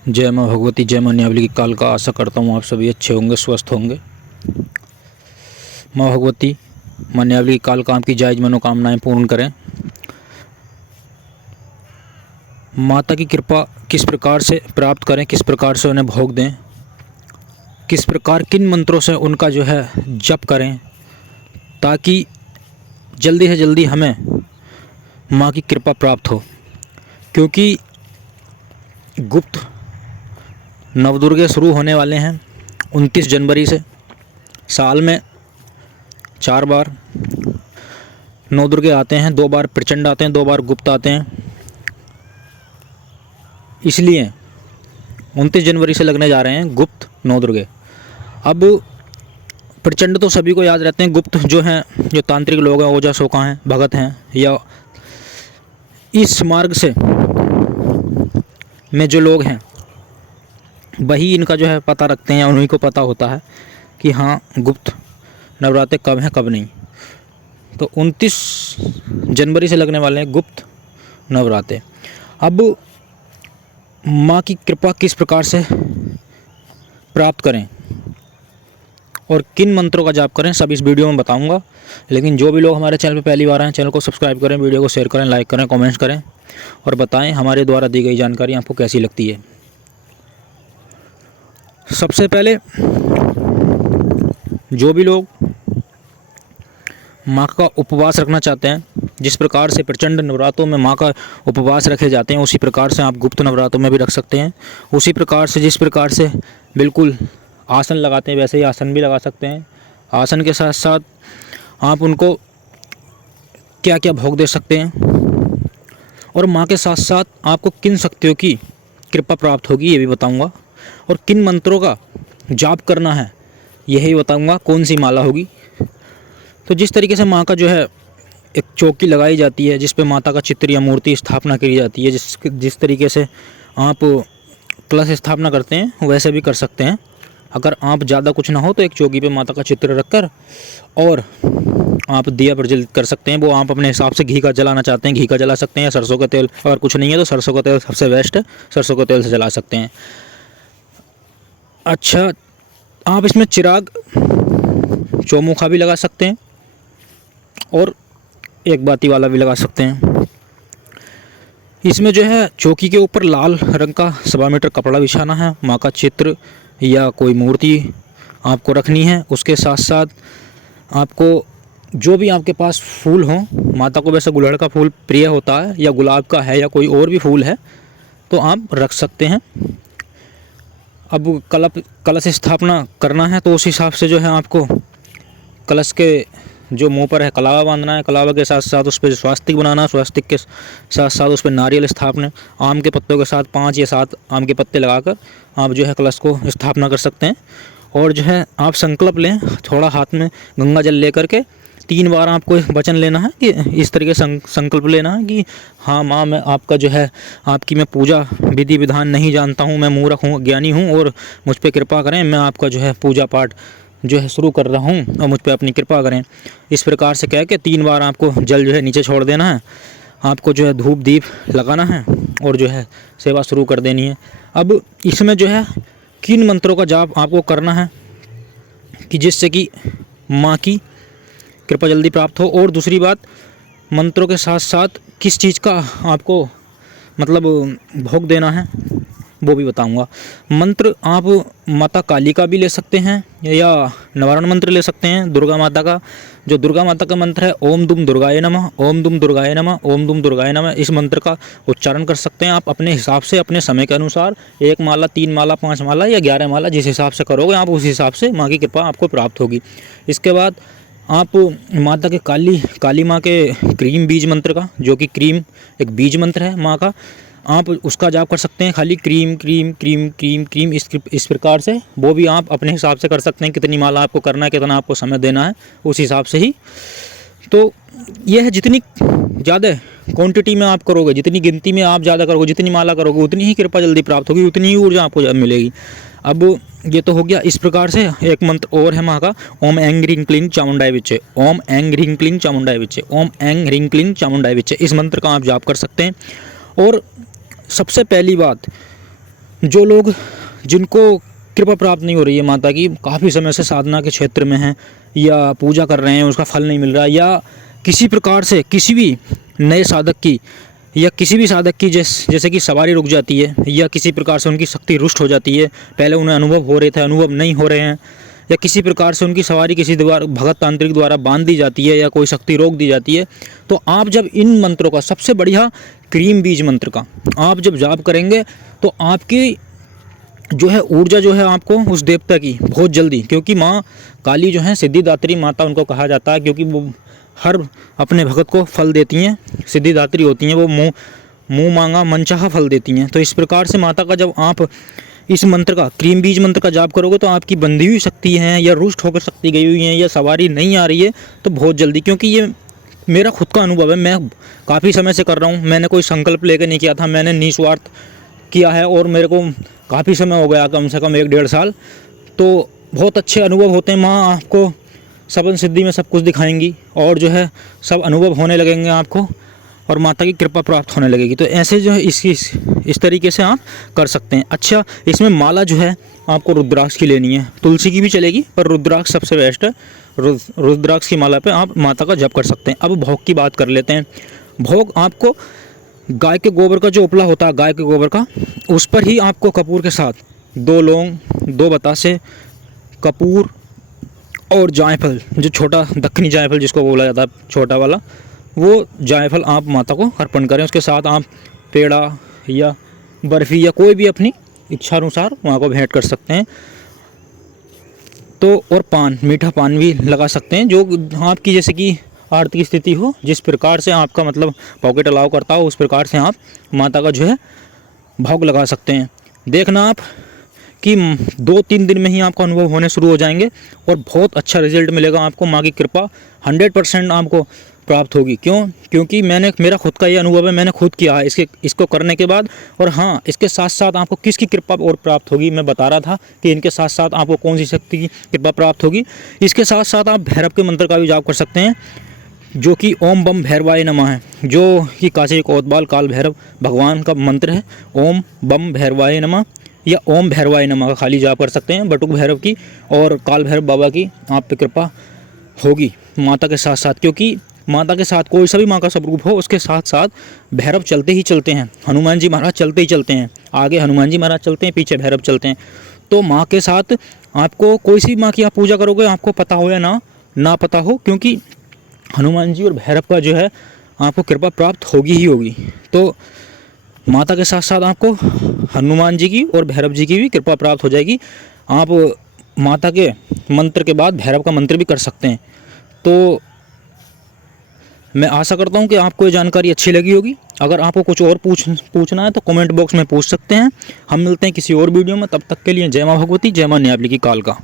जय माँ भगवती, जय माँ न्यावली की काल का। आशा करता हूँ आप सभी अच्छे होंगे, स्वस्थ होंगे। माँ भगवती, माँ न्यावली की काल का आपकी जायज़ मनोकामनाएं पूर्ण करें। माता की कृपा किस प्रकार से प्राप्त करें, किस प्रकार से उन्हें भोग दें, किस प्रकार किन मंत्रों से उनका जो है जप करें, ताकि जल्दी से जल्दी हमें माँ की कृपा प्राप्त हो। क्योंकि गुप्त नवदुर्गे शुरू होने वाले हैं 29 जनवरी से। साल में 4 बार नवदुर्गे आते हैं, 2 बार प्रचंड आते हैं, 2 बार गुप्त आते हैं। इसलिए 29 जनवरी से लगने जा रहे हैं गुप्त नवदुर्गे। अब प्रचंड तो सभी को याद रहते हैं, गुप्त जो हैं, जो तांत्रिक लोग हैं, ओझा शोका हैं, भगत हैं, या इस मार्ग से में जो लोग हैं वही इनका जो है पता रखते हैं, उन्हीं को पता होता है कि हाँ गुप्त नवरात्रे कब हैं कब नहीं। तो 29 जनवरी से लगने वाले हैं गुप्त नवरात्रे। अब माँ की कृपा किस प्रकार से प्राप्त करें और किन मंत्रों का जाप करें, सब इस वीडियो में बताऊंगा। लेकिन जो भी लोग हमारे चैनल पर पहली बार आए, चैनल को सब्सक्राइब करें, वीडियो को शेयर करें, लाइक करें, कमेंट्स करें और बताएं हमारे द्वारा दी गई जानकारी आपको कैसी लगती है। सबसे पहले जो भी लोग माँ का उपवास रखना चाहते हैं, जिस प्रकार से प्रचंड नवरात्रों में माँ का उपवास रखे जाते हैं, उसी प्रकार से आप गुप्त नवरात्रों में भी रख सकते हैं। उसी प्रकार से जिस प्रकार से बिल्कुल आसन लगाते हैं वैसे ही आसन भी लगा सकते हैं। आसन के साथ साथ आप उनको क्या क्या भोग दे सकते हैं और माँ के साथ साथ आपको किन शक्तियों की कृपा प्राप्त होगी ये भी बताऊँगा। और किन मंत्रों का जाप करना है यही बताऊँगा, कौन सी माला होगी। तो जिस तरीके से माँ का जो है एक चौकी लगाई जाती है जिस पे माता का चित्र या मूर्ति स्थापना की जाती है, जिस तरीके से आप कलश स्थापना करते हैं वैसे भी कर सकते हैं। अगर आप ज़्यादा कुछ ना हो तो एक चौकी पे माता का चित्र रखकर और आप दिया प्रज्वलित कर सकते हैं। वो आप अपने हिसाब से घी का जलाना चाहते हैं घी का जला सकते हैं, या सरसों का तेल, अगर कुछ नहीं है तो सरसों का तेल सबसे बेस्ट है, सरसों का तेल से जला सकते हैं। अच्छा, आप इसमें चिराग चौमुखा भी लगा सकते हैं और एक बाती वाला भी लगा सकते हैं। इसमें जो है चौकी के ऊपर लाल रंग का 1.25 मीटर कपड़ा बिछाना है, माँ का चित्र या कोई मूर्ति आपको रखनी है। उसके साथ साथ आपको जो भी आपके पास फूल हों, माता को वैसे गुड़हल का फूल प्रिय होता है, या गुलाब का है, या कोई और भी फूल है तो आप रख सकते हैं। अब कलश स्थापना करना है तो उस हिसाब से जो है आपको कलश के जो मुंह पर है कलावा बांधना है, कलावा के साथ साथ उस पर स्वास्तिक बनाना है, स्वास्तिक के साथ साथ उस पर नारियल स्थापना, आम के पत्तों के साथ 5 या 7 आम के पत्ते लगाकर आप जो है कलश को स्थापना कर सकते हैं। और जो है आप संकल्प लें, थोड़ा हाथ में गंगा जल लेकर के 3 बार आपको वचन लेना है कि इस तरीके से संकल्प लेना है कि हाँ माँ, मैं आपका जो है आपकी मैं पूजा विधि विधान नहीं जानता हूँ, मैं मूर्ख हूँ, ज्ञानी हूँ और मुझ पर कृपा करें, मैं आपका जो है पूजा पाठ जो है शुरू कर रहा हूँ और मुझ पर अपनी कृपा करें। इस प्रकार से कह के 3 बार आपको जल जो है नीचे छोड़ देना है, आपको जो है धूप दीप लगाना है और जो है सेवा शुरू कर देनी है। अब इसमें जो है किन मंत्रों का जाप आपको करना है कि जिससे कि माँ की कृपा जल्दी प्राप्त हो, और दूसरी बात मंत्रों के साथ साथ किस चीज़ का आपको मतलब भोग देना है वो भी बताऊंगा। मंत्र आप माता काली का भी ले सकते हैं या निवारण मंत्र ले सकते हैं दुर्गा माता का। जो दुर्गा माता का मंत्र है ओम दुम दुर्गाय नमः, ओम दुम दुर्गाय नमः, ओम दुम दुर्गाय नमः, इस मंत्र का उच्चारण कर सकते हैं आप अपने हिसाब से, अपने समय के अनुसार। 1 माला, 3 माला, 5 माला या 11 माला, जिस हिसाब से करोगे आप उस हिसाब से माँ की कृपा आपको प्राप्त होगी। इसके बाद आप माता के काली माँ के क्रीम बीज मंत्र का, जो कि क्रीम एक बीज मंत्र है माँ का, आप उसका जाप कर सकते हैं। खाली cream cream cream cream cream इस प्रकार से वो भी आप अपने हिसाब से कर सकते हैं। कितनी माला आपको करना है, कितना आपको समय देना है, उस हिसाब से ही। तो यह है, जितनी ज़्यादा क्वांटिटी में आप करोगे, जितनी गिनती में आप ज़्यादा करोगे, जितनी माला करोगे, उतनी ही कृपा जल्दी प्राप्त होगी, उतनी ही ऊर्जा आपको मिलेगी। अब ये तो हो गया। इस प्रकार से एक मंत्र और है माँ का, ओम ऐं ह्रीं क्लीं चामुंडाय विच्चे, ओम ऐं ह्रीं क्लीं चामुंडाय विच्चे, ओम ऐं ह्रीं क्लीं चामुंडाय विच्चे, इस मंत्र का आप जाप कर सकते हैं। और सबसे पहली बात, जो लोग जिनको कृपा प्राप्त नहीं हो रही है माता की, काफ़ी समय से साधना के क्षेत्र में हैं या पूजा कर रहे हैं, उसका फल नहीं मिल रहा, या किसी प्रकार से किसी भी नए साधक की या किसी भी साधक की जैसे कि सवारी रुक जाती है, या किसी प्रकार से उनकी शक्ति रुष्ट हो जाती है, पहले उन्हें अनुभव हो रहे थे अनुभव नहीं हो रहे हैं, या किसी प्रकार से उनकी सवारी किसी द्वारा भगत तांत्रिक द्वारा बांध दी जाती है या कोई शक्ति रोक दी जाती है, तो आप जब इन मंत्रों का, सबसे बढ़िया क्रीम बीज मंत्र का आप जब जाप करेंगे तो आपकी जो है ऊर्जा जो है आपको उस देवता की बहुत जल्दी, क्योंकि माँ काली जो है सिद्धिदात्री माता उनको कहा जाता है, क्योंकि वो हर अपने भगत को फल देती हैं, सिद्धिदात्री होती हैं, वो मुँह मांगा मनचाहा फल देती हैं। तो इस प्रकार से माता का जब आप इस मंत्र का, क्रीम बीज मंत्र का जाप करोगे तो आपकी बंधी हुई शक्ति है या रुष्ट होकर शक्ति गई हुई है या सवारी नहीं आ रही है तो बहुत जल्दी, क्योंकि ये मेरा खुद का अनुभव है, मैं काफ़ी समय से कर रहा हूँ, मैंने कोई संकल्प लेकर नहीं किया था, मैंने निस्वार्थ किया है और मेरे को काफ़ी समय हो गया, कम से कम 1-1.5 साल। तो बहुत अच्छे अनुभव होते हैं, माँ आपको सपन सिद्धि में सब कुछ दिखाएंगी और जो है सब अनुभव होने लगेंगे आपको और माता की कृपा प्राप्त होने लगेगी। तो ऐसे जो है इस तरीके से आप कर सकते हैं। अच्छा, इसमें माला जो है आपको रुद्राक्ष की लेनी है, तुलसी की भी चलेगी पर रुद्राक्ष सबसे बेस्ट है। रुद्राक्ष की माला पे आप माता का जप कर सकते हैं। अब भोग की बात कर लेते हैं। भोग आपको गाय के गोबर का जो उपला होता है, गाय के गोबर का, उस पर ही आपको कपूर के साथ 2 लौंग, 2 बतासे, कपूर और जायफल, जो छोटा दक्खनी जायफल जिसको बोला जाता है छोटा वाला, वो जायफल आप माता को अर्पण करें। उसके साथ आप पेड़ा या बर्फ़ी या कोई भी अपनी इच्छा अनुसार माँ को भेंट कर सकते हैं। तो और पान, मीठा पान भी लगा सकते हैं, जो आपकी जैसे कि आर्थिक स्थिति हो, जिस प्रकार से आपका मतलब पॉकेट अलाउ करता हो, उस प्रकार से आप माता का जो है भोग लगा सकते हैं। देखना आप कि 2-3 दिन में ही आपका अनुभव होने शुरू हो जाएंगे और बहुत अच्छा रिजल्ट मिलेगा आपको। माँ की कृपा 100% आपको प्राप्त होगी। क्यों? क्योंकि मेरा खुद का ये अनुभव है, मैंने खुद किया है इसको करने के बाद। और हाँ, इसके साथ साथ आपको किसकी कृपा और प्राप्त होगी, मैं बता रहा था कि इनके साथ साथ आपको कौन सी शक्ति की कृपा प्राप्त होगी। इसके साथ साथ आप भैरव के मंत्र का भी जाप कर सकते हैं, जो कि ओम बम भैरवाय नमः है, जो कि काशी कोतवाल काल भैरव भगवान का मंत्र है। ओम बम भैरवाय नमः या ओम भैरवाय नमः का खाली जाप कर सकते हैं। बटुक भैरव की और काल भैरव बाबा की आप पे कृपा होगी माता के साथ साथ, क्योंकि माता के साथ कोई सा भी माँ का स्वरूप हो, उसके साथ साथ भैरव चलते ही चलते हैं। हनुमान जी महाराज चलते ही चलते हैं, आगे हनुमान जी महाराज चलते हैं, पीछे भैरव चलते हैं। तो माँ के साथ आपको कोई सी माँ की आप पूजा करोगे, आपको पता हो या ना पता हो, क्योंकि हनुमान जी और भैरव का जो है आपको कृपा प्राप्त होगी ही होगी। तो माता के साथ साथ आपको हनुमान जी की और भैरव जी की भी कृपा प्राप्त हो जाएगी। आप माता के मंत्र के बाद भैरव का मंत्र भी कर सकते हैं। तो मैं आशा करता हूं कि आपको ये जानकारी अच्छी लगी होगी। अगर आपको कुछ और पूछना है तो कमेंट बॉक्स में पूछ सकते हैं। हम मिलते हैं किसी और वीडियो में, तब तक के लिए जय माँ भगवती, जय माँ न्यायपालिका काल का।